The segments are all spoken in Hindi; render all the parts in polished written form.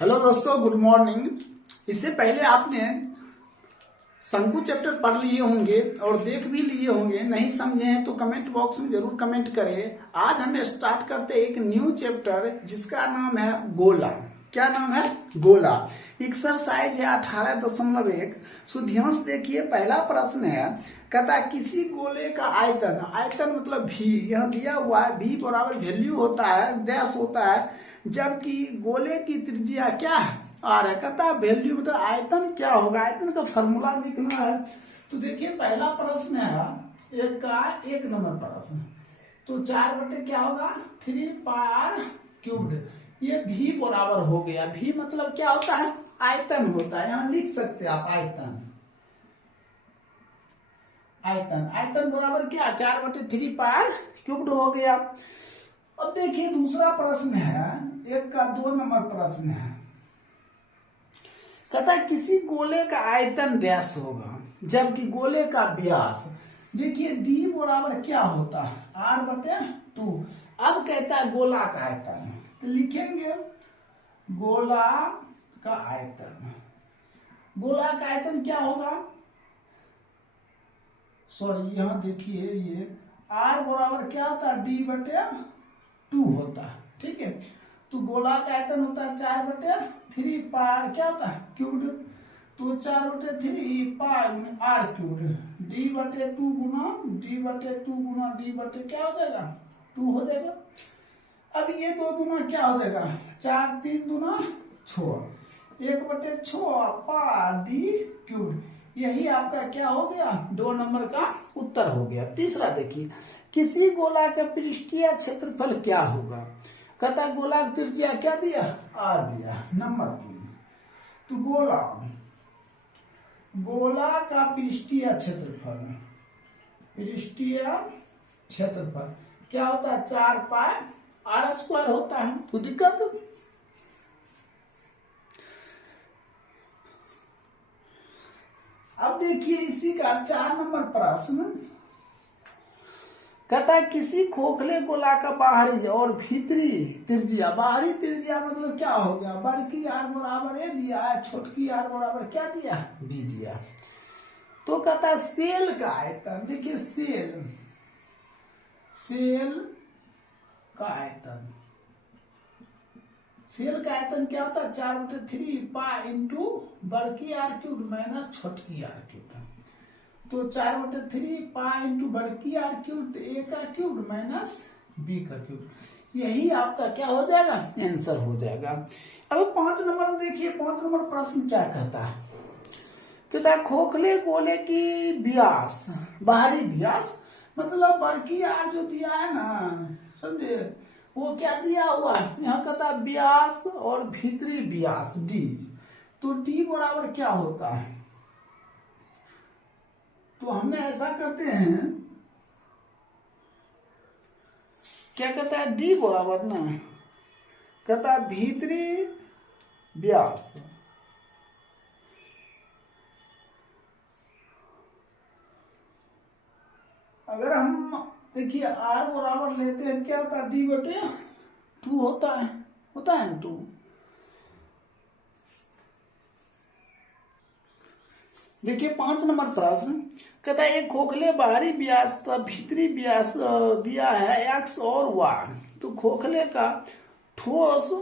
हेलो दोस्तों, गुड मॉर्निंग। इससे पहले आपने शंकु चैप्टर पढ़ लिए होंगे और देख भी लिए होंगे। नहीं समझे हैं तो कमेंट बॉक्स में जरूर कमेंट करें। आज हम स्टार्ट करते हैं एक न्यू चैप्टर जिसका नाम है गोला। क्या नाम है? गोला। एक्सरसाइज है 18.1। सो ध्यान से देखिए, पहला प्रश्न है, कहता है किसी गोले का आयतन, आयतन मतलब भी, यह दिया हुआ है भी बराबर वैल्यू होता है, डैश होता है, जबकि गोले की त्रिज्या क्या है? आर है। कहता है वैल्यू मतलब आयतन क्या होगा, आयतन का फॉर्मूला लिखना है। तो देखिए पहला प्रश्न है एक नंबर प्रश्न। तो 4 बटे क्या होगा? 3πr²। ये भी बराबर हो गया। भी मतलब क्या होता है? आयतन होता है। यहां लिख सकते हैं आप आयतन। आयतन बराबर क्या? 4/3πr³ हो गया। अब देखिए दूसरा प्रश्न है, 2 नंबर प्रश्न है। कहता है किसी गोले का आयतन डैश होगा जबकि गोले का व्यास, देखिए d बराबर क्या होता है? r/2। अब कहता है गोला का आयतन, तो लिखेंगे गोला का आयतन। गोला का आयतन क्या होगा? सॉरी, यहां देखिए ये r बराबर क्या होता है? d/2 होता है। ठीक है, तो गोला का आयतन होता है 4/3πr क्या होता है? क्यूब। तो 4/3πr³। d/2 गुना d/2 गुना d/ क्या हो जाएगा? 2 हो जाएगा। अब ये 2 गुना क्या हो जाएगा? 4 3 दूना 6, 1/6πd³। यही आपका क्या हो गया? 2 नंबर का उत्तर हो गया। तीसरा देखिए, किसी गोला का पृष्ठीय क्षेत्रफल क्या होगा? कहता है गोला की त्रिज्या क्या दिया? आर दिया। नंबर 3, तो गोला का पृष्ठीय क्षेत्रफल क्या होता है? 4πr² होता है। कोई दिक्कत? अब देखिए इसी का 4 नंबर प्रश्न। कहता है किसी खोखले गोला का बाहरी और भीतरी त्रिज्या, बाहरी त्रिज्या मतलब क्या हो गया? बड़की आर बराबर ए दिया है, छोटकी आर बराबर क्या दिया? बी दिया। तो कहता है सेल का आयतन, देखिए सेल का आयतन क्या होता है? 4/3π बड़की r³ माइनस छोटकी r³। तो 4/3π बड़की r³ तो a³ माइनस b³। यही आपका क्या हो जाएगा? आंसर हो जाएगा। अब 5 नंबर देखिए, 5 नंबर प्रश्न क्या कहता है? कहता है खोखले गोले की व्यास, बाहरी व्यास मतलब बड़की आर जो दिया है ना, समझे, वो क्या दिया हुआ है? यहाँ कहता है व्यास और भीतरी व्यास d। तो d बराबर क्या होता है? तो हमने ऐसा करते हैं, क्या कहता है? d बराबर ना, कहता है भीतरी व्यास अगर हम देखिए r बराबर लेते हैं क्या होता है? d/2 होता है ना 2। देखिए 5 नंबर प्रश्न। कहता है एक खोखले बाहरी व्यास तथा भीतरी व्यास दिया है x और y। तो खोखले का ठोस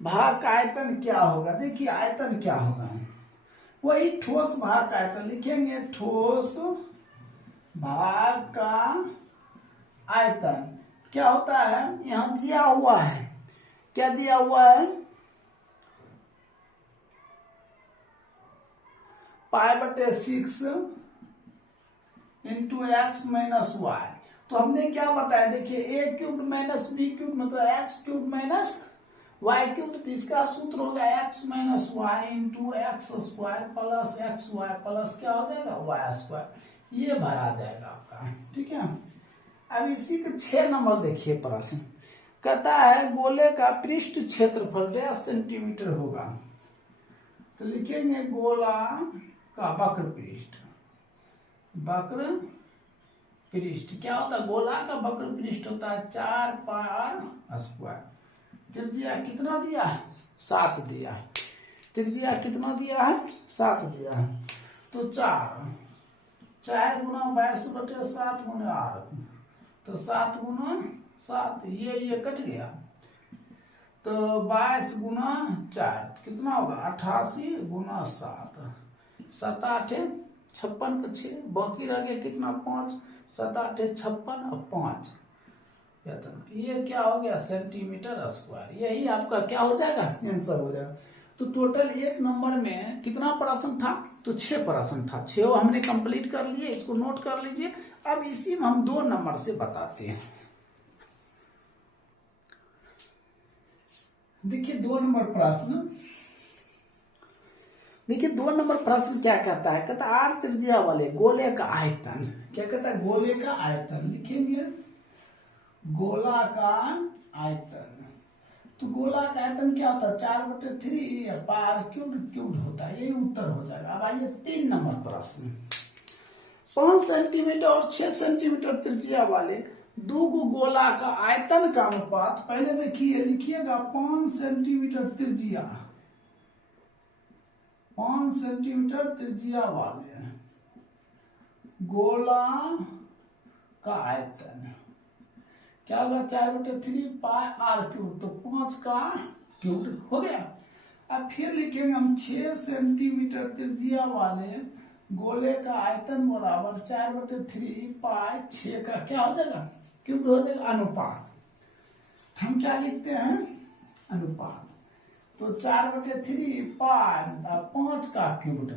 भाग का आयतन क्या होगा? देखिए आयतन क्या होगा? वही ठोस भाग का आयतन लिखेंगे। ठोस भाग का आयतन क्या होता है? यहां दिया हुआ है, क्या दिया हुआ है? π/6 × x - y। तो हमने क्या बताया? देखिए a³ माइनस b³ मतलब x³ माइनस y³। तो इसका सूत्र होगा x - y × x² plus xy plus क्या हो जाएगा? y²। ये भरा जाएगा आपका। ठीक है, अब इसी के 6 नंबर देखिए प्रश्न। कहता है गोले का पृष्ठ क्षेत्रफल 10 सेंटीमीटर होगा। तो लिखेंगे गोला का वक्र पृष्ठ क्या होता है? गोला का वक्र पृष्ठ होता है 4πr²। त्रिज्या कितना दिया है? 7 दिया है। त्रिज्या कितना दिया है 7 दिया है, तो 4 गुना 22/7 गुना 8, तो 7 गुना 7, ये कट गया, तो 22 गुना 4 कितना होगा 88 गुना 7, 7 8 56 का 6, बाकी रह गया कितना 5, 7 8 56 और 5, ये क्या हो गया सेंटीमीटर स्क्वायर। यही आपका क्या हो जाएगा आंसर हो जाएगा। तो टोटल एक नंबर में कितना प्रश्न था, तो 6 प्रश्न था, 6 हमने कंप्लीट कर लिए, इसको नोट कर लीजिए। अब इसी में हम 2 नंबर से बताते हैं। देखिए 2 नंबर प्रश्न, देखिए 2 नंबर प्रश्न क्या कहता है, कहता है आर त्रिज्या वाले गोले का आयतन, क्या कहता है गोले का आयतन, लिखेंगे गोला का आयतन। तो गोला का आयतन क्या होता है 4/3 पार क्यूब होता है, यही उत्तर हो जाएगा। अब आइए 3 नंबर प्रश्न, 5 सेंटीमीटर और 6 सेंटीमीटर त्रिज्या वाले 2 गोला का आयतन का अनुपात, पहले देखिए लिखिएगा 5 सेंटीमीटर त्रिज्या, 5 सेंटीमीटर त्रिज्या वाले गोला का आयतन क्या होगा 4/3 पाई आर क्यूब, तो 5 का क्यूब हो गया। अब फिर लिखेंगे हम 6 सेंटीमीटर त्रिज्या वाले गोले का आयतन बराबर 4/3 पाई 6 का क्या हो जाएगा क्यूब हो जाएगा अनुपात। हम क्या लिखते हैं अनुपात, तो 4/3 पाई 5 का क्यूब,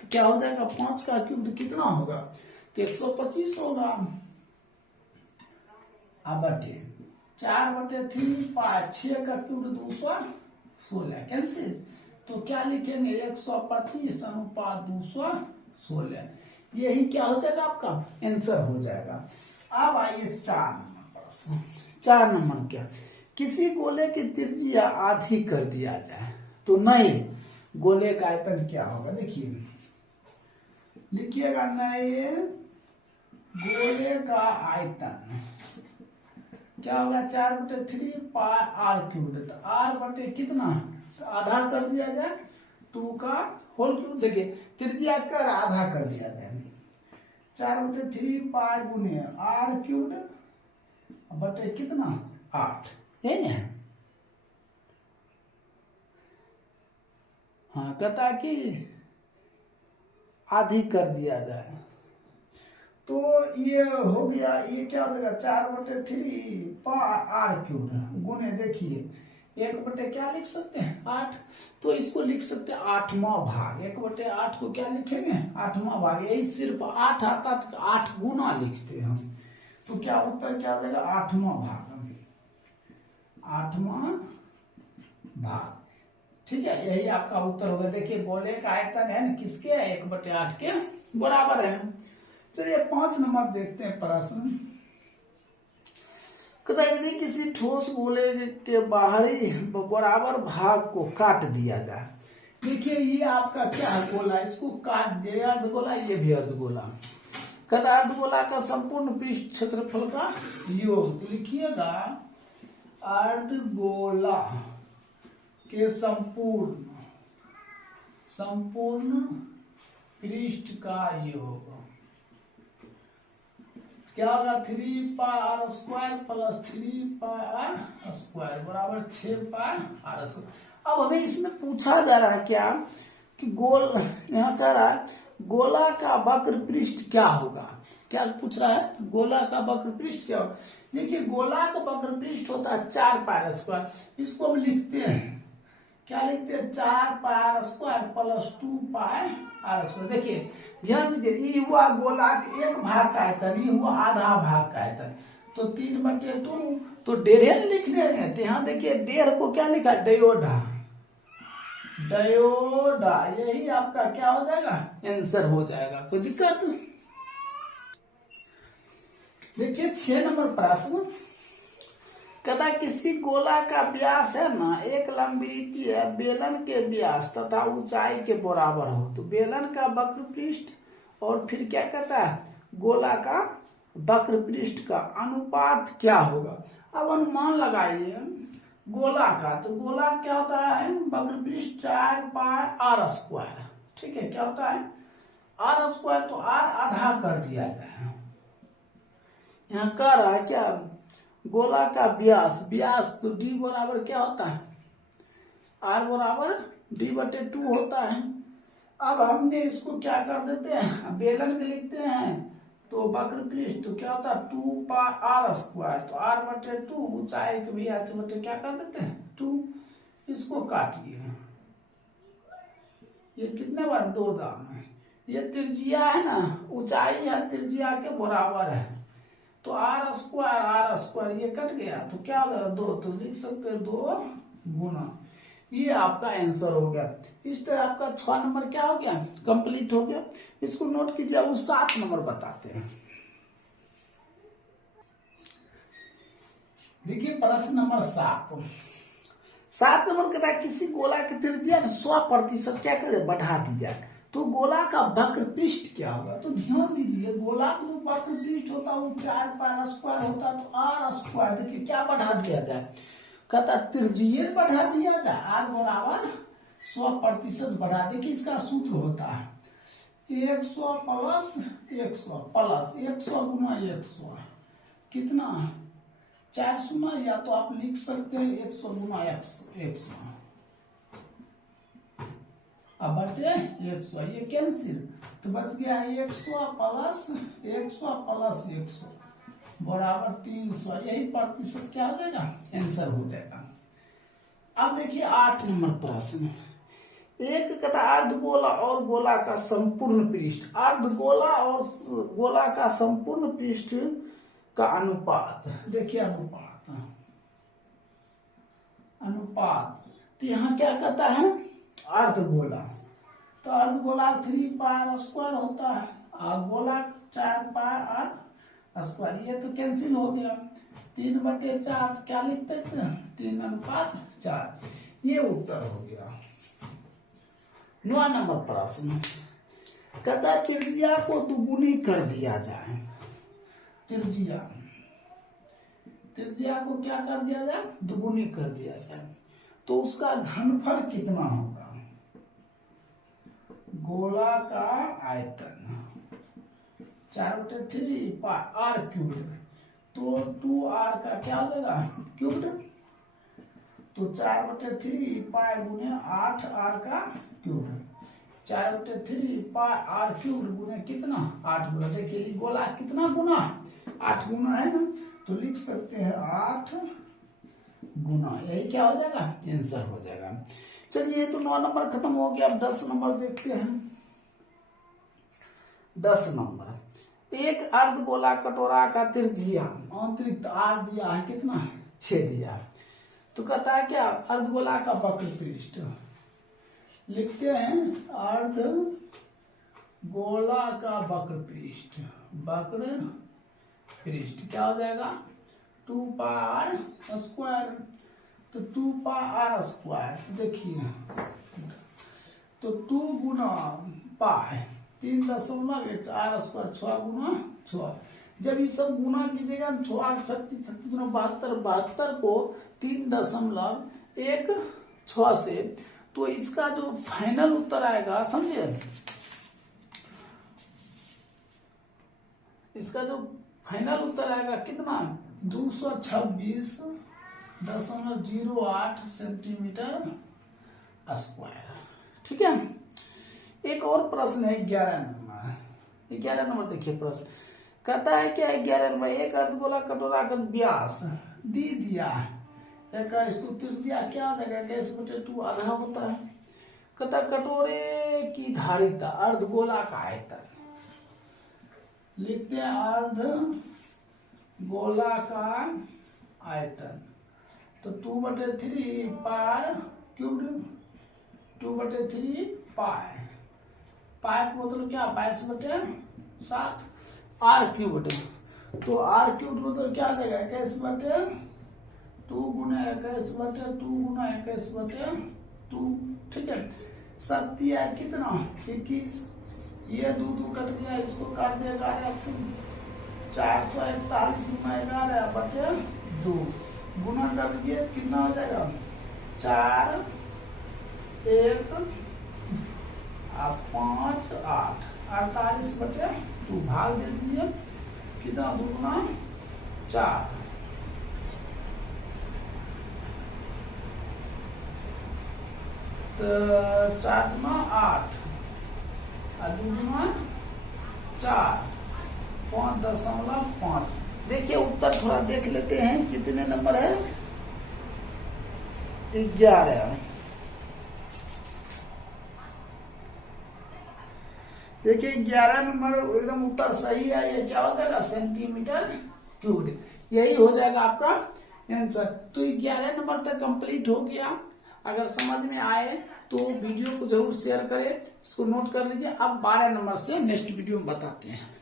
तो क्या हो जाएगा 5 का क्यूब कितना होगा, तो 125 होगा। अब बटे 4/3 पाई 6 का क्यूब 216 कैंसिल, तो क्या लिखेंगे 125 अनुपात 216, यही क्या हो जाएगा आपका आंसर हो जाएगा। अब आइए 4 नंबर प्रश्न। 4 नंबर क्या, किसी गोले की त्रिज्या आधी कर दिया जाए तो नए गोले का आयतन क्या होगा। देखिए लिखिएगा नए गोले का आयतन क्या होगा 4/3 पाई आर क्यूब, तो आर बटे कितना आधा कर दिया जाए 2 का होल क्यूब, देखिए त्रिज्या कर आधा कर दिया जाए 4/3 पाई गुने आर क्यूब बटे कितना 8, है ना। हाँ कहता कि आधी कर दिया जाए, तो ये हो गया, ये क्या हो जाएगा 4/3 पाई आर क्यूब गुने, देखिए 1 क्या लिख सकते हैं 8, तो इसको लिख सकते हैं 8वां भाग, 1/8 को क्या लिखेंगे 8वां भाग, यही सिर्फ 8 आता तो 8 गुना लिखते हैं हम, तो क्या उत्तर क्या हो जाएगा 8वां भाग, 8वां भाग, ठीक है, यही आपका उत्तर होगा। देखिए गोले का आयतन है ना किसके 1/8 के बराबर है। चलिए 5 नंबर देखते हैं प्रश्न। कहता यदि किसी ठोस गोले के बाहरी बराबर भाग को काट दिया जाए, देखिए ये आपका क्या है गोला, इसको काट दिया अर्धगोला, ये भी अर्धगोला। कहता अर्धगोला का संपूर्ण पृष्ठ क्षेत्रफल का योग, तो लिखिएगा अर्धगोला के संपूर्ण पृष्ठ का योग क्या होगा 3 pi r square plus 3 pi r square बराबर 6 पाई आर स्क्वायर। अब हमें इसमें पूछा जा रहा है क्या कि गोल, यहाँ कह रहा है गोला का वक्र पृष्ठ क्या होगा, क्या पूछ रहा है गोला का वक्र पृष्ठ क्या होगा। देखिए गोला का वक्र पृष्ठ होता है 4 पाई आर स्क्वायर, इसको हम लिखते हैं क्या लिखते हैं 4 pi r square plus 2 pi r square. देखिए ध्यान दीजिए ये हुआ गोला के 1 भाग का आयतन, ये हुआ आधा भाग का आयतन, तो 3/2 तो 1.5 लिखने हैं, तो यहाँ देखिए 1.5 को क्या लिखा डयोडा, यही आपका क्या हो जाएगा आंसर हो जाएगा, कोई दिक्कत। देखिए 6 नंबर प्रश्न। कहता किसी गोला का व्यास है ना एक लंबी है बेलन के व्यास तथा ऊंचाई के बराबर हो, तो बेलन का वक्र पृष्ठ और फिर क्या कहता है गोला का वक्र पृष्ठ का अनुपात क्या होगा। अब अनुमान लगाइए, गोलाकार, तो गोला क्या होता है, वक्र पृष्ठ 4 पाई आर स्क्वायर। ठीक है, क्या होता है आर स्क्वायर, तो आर आधा कर दिया जाए। यहाँ कह रहा है क्या, गोला का व्यास, व्यास तो डी बराबर क्या होता है, आर बराबर डी बटे 2 होता है। अब हमने इसको क्या कर देते हैं, बेलन के लिखते हैं, तो वक्र पृष्ठ तो क्या होता है 2 पाई आर स्क्वायर, तो आर बटे 2, ऊंचाई के भी आते बटे क्या कर देते हैं 2। इसको काटिए, ये कितने बार 2 दाम है, ये त्रिज्या है ना, ऊंचाई है त्रिज्या के बराबर है, तो आर स्क्वायर ये कट गया, तो क्या होगा 2, तो लिख सकते हैं 2 गुना। ये आपका आंसर हो गया। इस तरह आपका 6 नंबर क्या हो गया, कंप्लीट हो गया। इसको नोट कीजिए। वो 7 नंबर बताते हैं। देखिए प्रश्न नंबर 7 नंबर कहता है किसी गोला की त्रिज्या 100% क्या करे बढ़ा दी जाए, तो गोला का वक्र पृष्ठ क्या होगा, तो ध्यान दीजिए गोला का जो वक्र पृष्ठ होता है वो 4 पाई स्क्वायर होता है, तो आर स्क्वायर देखिए क्या बढ़ा दिया जाए, कहता त्रिज्या बढ़ा दिया जाए, आर बराबर 100% बढ़ा। देखिए इसका सूत्र होता है 100 प्लस 100 गुना 100 कितना 400, या तो आप लिख सकते हैं 100 गुना 100 अब बचे 100, ये कैंसिल, तो बच गया 100 प्लस 100 बराबर 300, यही प्रतिशत क्या हो जाएगा, आंसर हो जाएगा। अब देखिए 8 नंबर प्रश्न। एक कहता अर्धगोला और गोला का संपूर्ण पृष्ठ, अर्धगोला और गोला का संपूर्ण पृष्ठ का अनुपात। देखिए अनुपात तो यहाँ क्या कहता है अर्धगोला, तो अर्धगोला 3 पाई स्क्वायर होता है, और गोला 4 पाई आर स्क्वायर, ये तो कैंसिल हो गया। 3/4 क्या लिखते थे 3:4, ये उत्तर हो गया। 9 नंबर प्रश्न कहता त्रिज्या को दुगुनी कर दिया जाए, त्रिज्या को क्या कर दिया जाए, दुगुनी कर दिया जाए, तो उसका घनफल कितना होगा, गोला का आयतन 4/3 पाई आर क्यूब्ड, तो 2r का क्या हो जाएगा क्यूब्ड, तो 4/3 पाई गुने 8r का क्यूब्ड, 4/3 पाई आर क्यूब्ड गुने कितना 8 गुना। देखिए गोला कितना गुना 8 गुना है ना, तो लिख सकते हैं 8 गुना, यही क्या हो जाएगा आंसर हो जाएगा। चलिए ये तो 9 नंबर खत्म हो गया। अब 10 नंबर देखते हैं। 10 नंबर एक अर्धगोला कटोरा का त्रिज्या अतिरिक्त आर दिया है कितना 6 दिया है, तो कहता है क्या अर्धगोला का वक्र पृष्ठ, लिखते हैं अर्ध गोला का वक्र पृष्ठ क्या हो जाएगा 2 पाई आर स्क्वायर, तो 2 पाई आर स्क्वायर, तो देखिए तो 2 गुना पाई 3.1 आर स्क्वायर 6 गुना 6, जब ये सब गुना कीजिएगा 72 को 3.16 से, तो इसका जो फाइनल उत्तर आएगा समझे, इसका जो फाइनल उत्तर आएगा कितना 226.08 सेंटीमीटर स्क्वायर। ठीक है। एक और प्रश्न है 11 नंबर देखिए प्रश्न कहता है क्या 11 नंबर एक अर्धगोला कटोरा का व्यास डी दिया है, त्रिज्या क्या हो जाएगा 21/2 आधा होता है। कहता कटोरे की धारिता अर्धगोला का आयतन, लिखते हैं अर्ध गोला का आयतन, तो 2/3 पाई क्यूब्ड 2/3 पाई का मतलब क्या 22/7 आर क्यूब्ड, तो आर क्यूब्ड मतलब क्या आ जाएगा 21/2 गुना 21/2 गुना 21/2। ठीक है। शक्ति है कितना 21, ये 2 कट गया, इसको काट दिया 11 से 441 गुना 11/2, गुना कर दीजिए, कितना हो जाएगा 4 1 5 8 48/2 भाग दे दीजिए, कितना 2 गुना 4, तो 4 गुना 8 और 2 गुना 4 5.5। देखिए उत्तर थोड़ा देख लेते हैं, कितने नंबर है 11। देखिए 11 नंबर एकदम उत्तर सही है। ये क्या हो जाएगा सेंटीमीटर क्यूब, यही हो जाएगा आपका आंसर। तो 11 नंबर तक कंप्लीट हो गया। अगर समझ में आए तो वीडियो को जरूर शेयर करें, इसको नोट कर लीजिए। अब 12 नंबर से नेक्स्ट वीडियो में बताते हैं।